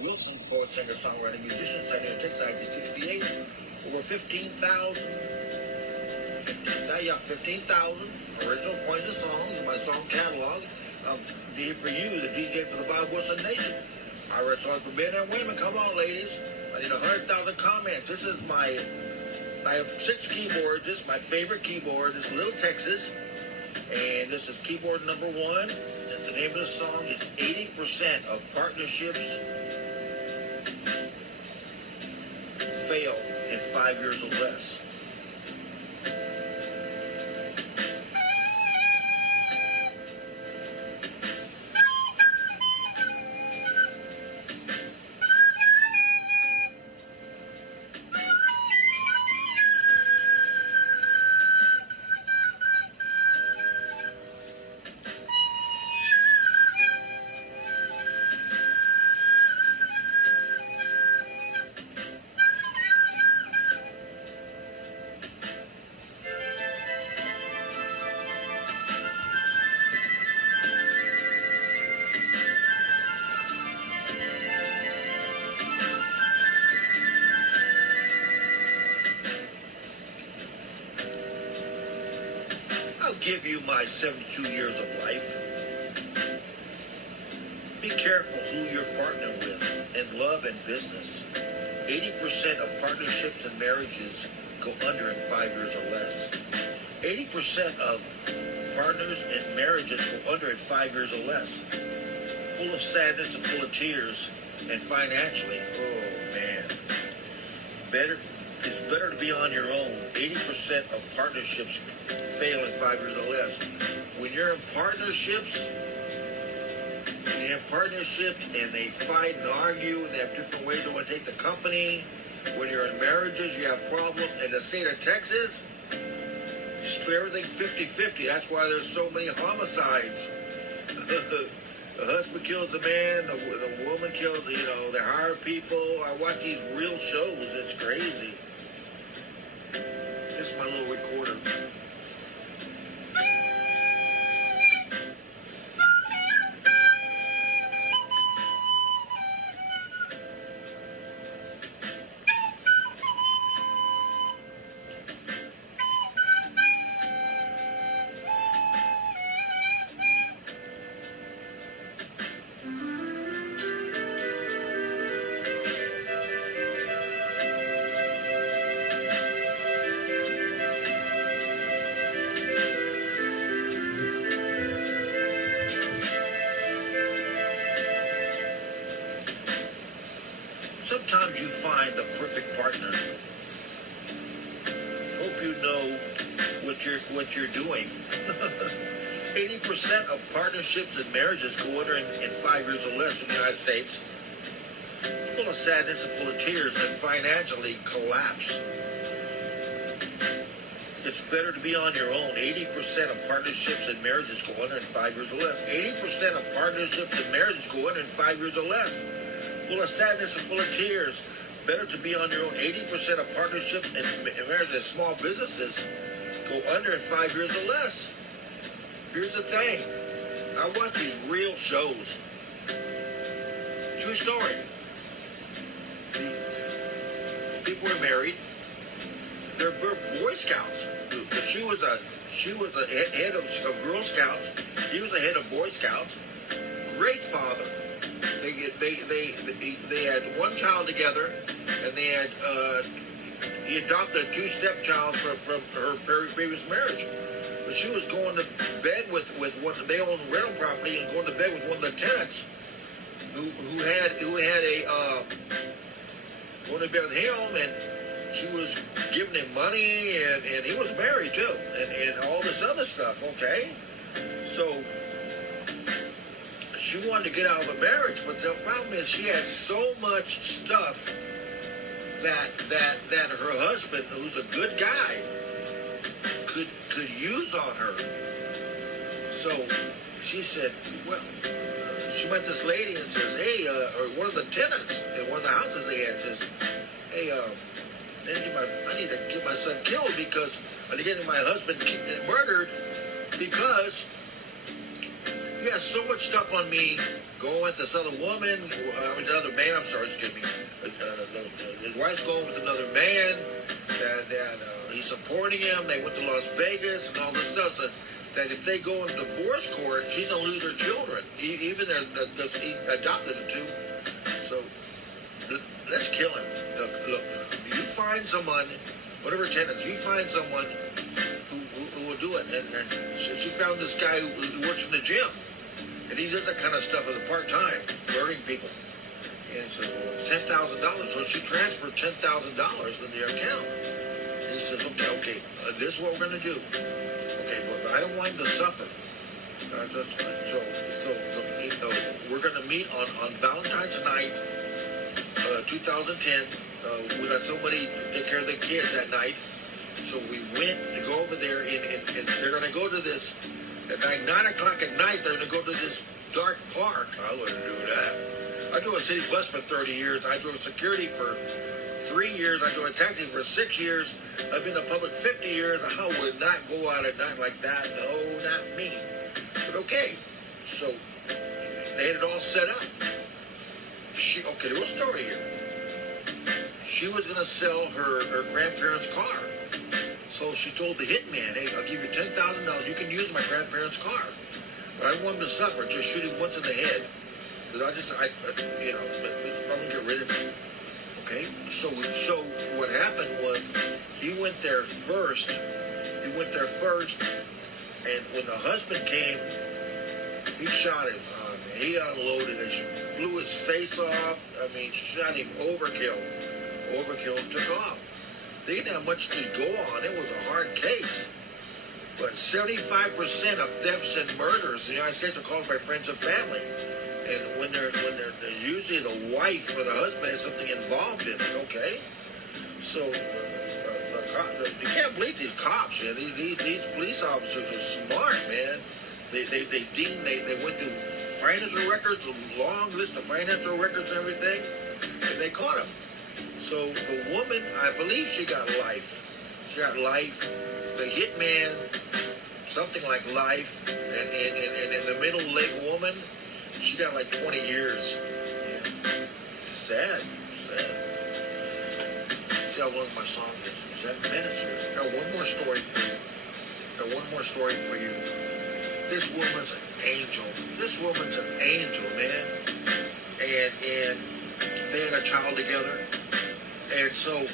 Wilson, poet, singer, songwriter, musician, signed in Texas, 1968. Over 15,000 original points of songs in my song catalog. DJ for you, the DJ for the Bob Wilson Nation. I write songs for men and women. Come on, ladies. I need 100,000 comments. This is I have 6 keyboards. This is my favorite keyboard. This is Little Texas. And this is keyboard number 1. And the name of the song is 80% of partnerships fail in 5 years or less. Give you my 72 years of life. Be careful who you're partnering with in love and business. 80% of partnerships and marriages go under in 5 years or less. 80% of partners and marriages go under in 5 years or less. Full of sadness and full of tears, and financially, oh man. It's better to be on your own. 80% of partnerships fail in 5 years or less. When you're in partnerships, and they fight and argue, and they have different ways they want to take the company. When you're in marriages, you have problems. In the state of Texas, just do everything 50-50. That's why there's so many homicides. The husband kills the man, the woman kills, they hire people. I watch these real shows. It's crazy. This is my little recorder. Sometimes you find the perfect partner. Hope you know what you're doing. 80% of partnerships and marriages go under in 5 years or less in the United States. Full of sadness and full of tears, and financially collapse. It's better to be on your own. 80% of partnerships and marriages go under in 5 years or less. 80% of partnerships and marriages go under in 5 years or less. Full of sadness and full of tears. Better to be on your own. 80% of partnerships and marriages and small businesses go under in 5 years or less. Here's the thing. I watch these real shows. True story. People were married. They're Boy Scouts. She was a head of Girl Scouts. He was a head of Boy Scouts. Great father. They had one child together, and he adopted 2 stepchilds from her previous marriage. But she was going to bed with one. They owned rental property, and going to bed with one of the tenants who had going to bed with him, and she was giving him money, and he was married too, and all this other stuff. Okay, so she wanted to get out of the marriage, but the problem is she had so much stuff that her husband, who's a good guy, could use on her. So she said, well, she met this lady and says, hey, or one of the tenants in one of the houses they had says, hey, I need to get my son killed because I need to get my husband murdered because he has so much stuff on me going with this other woman, another man, I'm sorry, excuse me. His wife's going with another man, and he's supporting him. They went to Las Vegas and all this stuff. So that if they go in divorce court, she's going to lose her children. Even he adopted the two. So let's kill him. Look, you find someone, whatever tenants, you find someone who will do it. And she found this guy who works in the gym. And he does that kind of stuff as a part-time, murdering people. And he says, well, $10,000. So she transferred $10,000 in their account. And he says, okay, this is what we're going to do. Okay, but I don't want him to suffer. So you know, we're going to meet on Valentine's night, 2010. We got somebody take care of the kids that night. So we went to go over there, and they're going to go to this. At 9 o'clock at night, they're going to go to this dark park. I wouldn't do that. I drove a city bus for 30 years. I drove security for 3 years. I drove a taxi for 6 years. I've been in public 50 years. I would not go out at night like that. No, not me. But okay. So they had it all set up. Okay, little story here. She was going to sell her grandparents' car. So she told the hitman, hey, I'll give you $10,000. You can use my grandparents' car. But I don't want him to suffer. Just shoot him once in the head. Because I'm going to get rid of him. Okay? So what happened was he went there first. And when the husband came, he shot him. He unloaded and she blew his face off. I mean, shot him overkill. And took off. They didn't have much to go on. It was a hard case. But 75% of thefts and murders in the United States are caused by friends and family. And when they're usually the wife or the husband has something involved in it, okay? So you can't believe these cops, man. These police officers are smart, man. They went through financial records, a long list of financial records and everything, and they caught him. So the woman, I believe she got life. She got life. The hitman, something like life. And the middle-leg woman, she got like 20 years. Yeah. Sad. See how long my song is? 7 minutes here. I got one more story for you. This woman's an angel. Man. And they had a child together. And so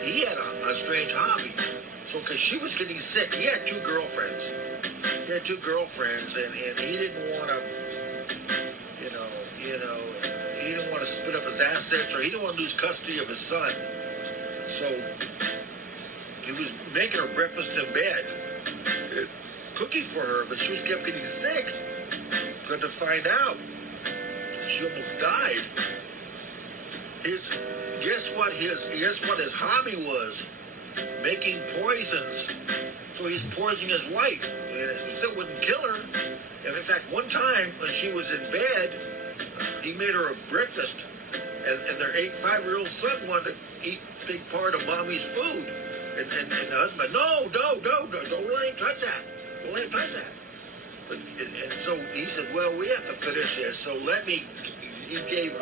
he had a strange hobby. So because she was getting sick, he had two girlfriends. And he didn't want to, he didn't want to split up his assets, or he didn't want to lose custody of his son. So he was making her breakfast in bed, cooking for her, but she was kept getting sick. Good to find out, she almost died. Guess what his hobby was? Making poisons. So he's poisoning his wife. And it still wouldn't kill her. And in fact, one time when she was in bed, he made her a breakfast. And their 5-year-old son wanted to eat a big part of mommy's food. And the husband, no, don't let him touch that. Don't let him touch that. And so he said, well, we have to finish this. So he gave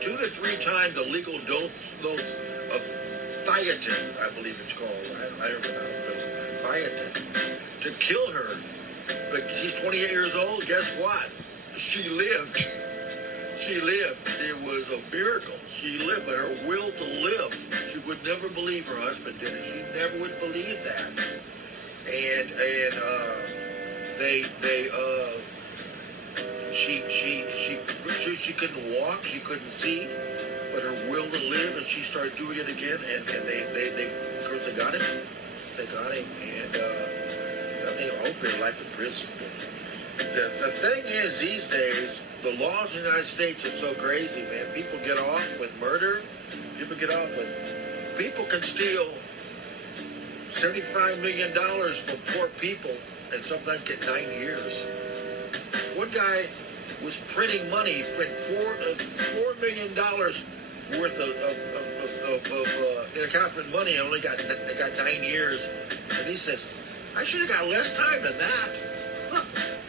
2 to 3 times the legal dose of Thiatin, I believe it's called. I don't know. Thiatin. To kill her. But she's 28 years old. Guess what? She lived. It was a miracle. She lived. Her will to live. She would never believe her husband did it. She never would believe that. And she couldn't walk, she couldn't see, but her will to live, and she started doing it again, and they of course they got him, and I think hopefully life in prison. The thing is, these days, the laws in the United States are so crazy, man. People get off with murder, people can steal $75 million from poor people and sometimes get 9 years. One guy was printing money. He print $4 million worth of in counterfeit money. And they got 9 years. And he says, I should have got less time than that.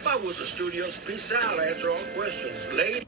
Bob Wilson Studios. Peace out. I answer all questions. Late.